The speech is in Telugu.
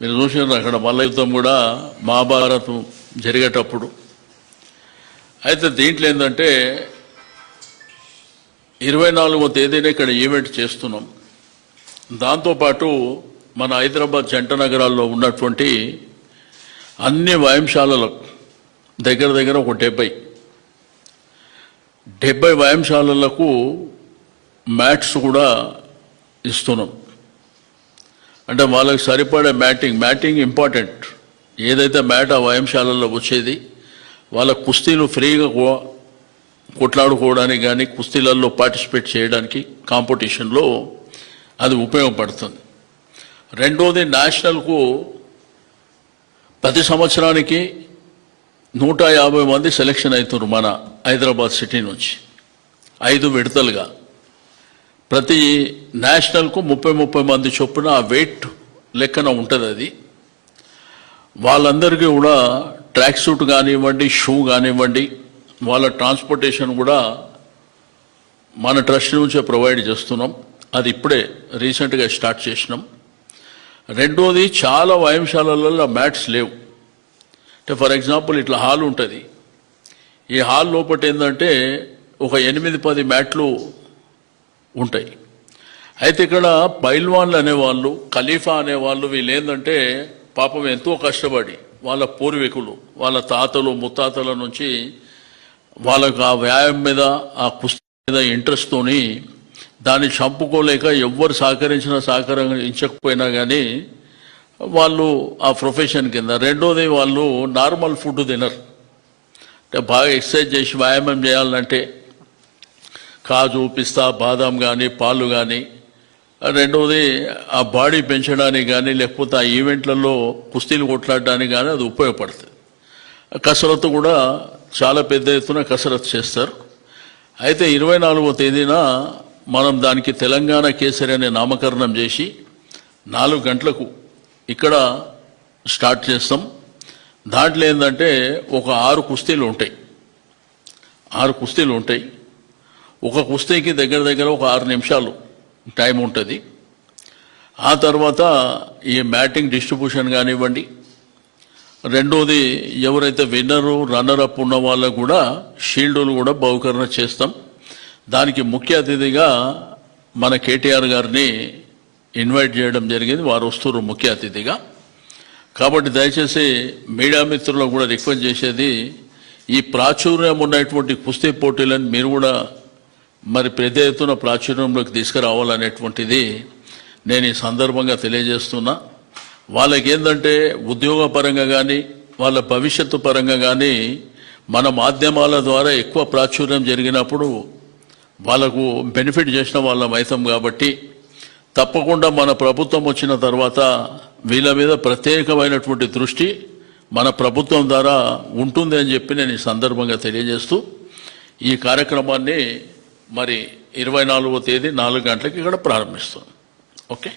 మీరు చూసినారు అక్కడ మల్ల యుద్ధం కూడా మహాభారతం జరిగేటప్పుడు. అయితే దీంట్లో ఏంటంటే 24వ తేదీన ఇక్కడ ఈవెంట్ చేస్తున్నాం. దాంతోపాటు మన హైదరాబాద్ జంట నగరాల్లో ఉన్నటువంటి అన్ని వ్యాయామశాలలకు దగ్గర దగ్గర ఒక 70 వ్యాయామశాలలకు మ్యాట్స్ కూడా ఇస్తున్నాం. అంటే వాళ్ళకి సరిపడే మ్యాటింగ్ ఇంపార్టెంట్. ఏదైతే మ్యాట్ ఆ వ్యాయామశాలల్లో వచ్చేది వాళ్ళ కుస్తీలు ఫ్రీగా కొట్లాడుకోవడానికి కానీ కుస్తీలలో పార్టిసిపేట్ చేయడానికి కాంపిటీషన్లో అది ఉపయోగపడుతుంది. రెండోది నేషనల్కు ప్రతి సంవత్సరానికి 150 మంది సెలెక్షన్ అవుతున్నారు మన హైదరాబాద్ సిటీ నుంచి 5 విడతలుగా. ప్రతి నేషనల్కు 30 మంది చొప్పున ఆ వెయిట్ లెక్కన ఉంటుంది. అది వాళ్ళందరికీ కూడా ట్రాక్ సూట్ కానివ్వండి, షూ కానివ్వండి, వాళ్ళ ట్రాన్స్పోర్టేషన్ కూడా మన ట్రస్ట్ నుంచే ప్రొవైడ్ చేస్తున్నాం. అది ఇప్పుడే రీసెంట్గా స్టార్ట్ చేసినాం. రెండోది చాలా వ్యాయామశాలలలో మ్యాట్స్ లేవు. అంటే ఫర్ ఎగ్జాంపుల్ ఇట్లా హాల్ ఉంటుంది. ఈ హాల్ లోపల ఏంటంటే ఒక 8-10 మ్యాట్లు ఉంటాయి. అయితే ఇక్కడ పైల్వాన్లు అనేవాళ్ళు, ఖలీఫా అనేవాళ్ళు, వీళ్ళు ఏంటంటే పాపం ఎంతో కష్టపడి వాళ్ళ పూర్వీకులు, వాళ్ళ తాతలు ముత్తాతల నుంచి వాళ్ళకు ఆ వ్యాయామం మీద, ఆ కుస్తీ మీద ఇంట్రెస్ట్తోని దాన్ని చంపుకోలేక ఎవ్వరు సహకరించకపోయినా కానీ వాళ్ళు ఆ ప్రొఫెషన్ కింద. రెండోది వాళ్ళు నార్మల్ ఫుడ్ తినరు. అంటే బాగా ఎక్సర్సైజ్ చేసి వ్యాయామం చేయాలంటే కాజు, పిస్తా, బాదాం కానీ, పాలు కానీ. రెండవది ఆ బాడీ పెంచడానికి కానీ లేకపోతే ఆ ఈవెంట్లలో కుస్తీలు కొట్లాడడానికి కానీ అది ఉపయోగపడుతుంది. కసరత్తు కూడా చాలా పెద్ద ఎత్తున కసరత్తు చేస్తారు. అయితే 24వ తేదీన మనం దానికి తెలంగాణ కేసరి అనే నామకరణం చేసి 4 గంటలకు ఇక్కడ స్టార్ట్ చేస్తాం. దాంట్లో ఏంటంటే ఒక 6 కుస్తీలు ఉంటాయి. 6 కుస్తీలు ఉంటాయి. ఒక కుస్తీకి దగ్గర దగ్గర ఒక 6 నిమిషాలు టైం ఉంటుంది. ఆ తర్వాత ఈ మ్యాటింగ్ డిస్ట్రిబ్యూషన్ కానివ్వండి. రెండోది ఎవరైతే విన్నరు, రన్నరప్ ఉన్న వాళ్ళకు కూడా షీల్డులు కూడా బహుకరణ చేస్తాం. దానికి ముఖ్య అతిథిగా మన కేటీఆర్ గారిని ఇన్వైట్ చేయడం జరిగింది. వారు వస్తున్నారు ముఖ్య అతిథిగా. కాబట్టి దయచేసి మీడియా మిత్రులకు కూడా రిక్వెస్ట్ చేసేది, ఈ ప్రాచుర్యం ఉన్నటువంటి కుస్తీ పోటీలను మీరు కూడా మరి పెద్ద ఎత్తున ప్రాచుర్యంలోకి తీసుకురావాలనేటువంటిది నేను ఈ సందర్భంగా తెలియజేస్తున్నా. వాళ్ళకి ఏంటంటే ఉద్యోగపరంగా కానీ వాళ్ళ భవిష్యత్తు పరంగా కానీ మన మాధ్యమాల ద్వారా ఎక్కువ ప్రాచుర్యం జరిగినప్పుడు వాళ్ళకు బెనిఫిట్ చేసిన వాళ్ళం అవుతాం. కాబట్టి తప్పకుండా మన ప్రభుత్వం వచ్చిన తర్వాత వీళ్ళ మీద ప్రత్యేకమైనటువంటి దృష్టి మన ప్రభుత్వం ద్వారా ఉంటుంది అని చెప్పి నేను ఈ సందర్భంగా తెలియజేస్తూ ఈ కార్యక్రమాన్ని మరి 24వ తేదీ 4 గంటలకు ఇక్కడ ప్రారంభిస్తాం. ఓకే.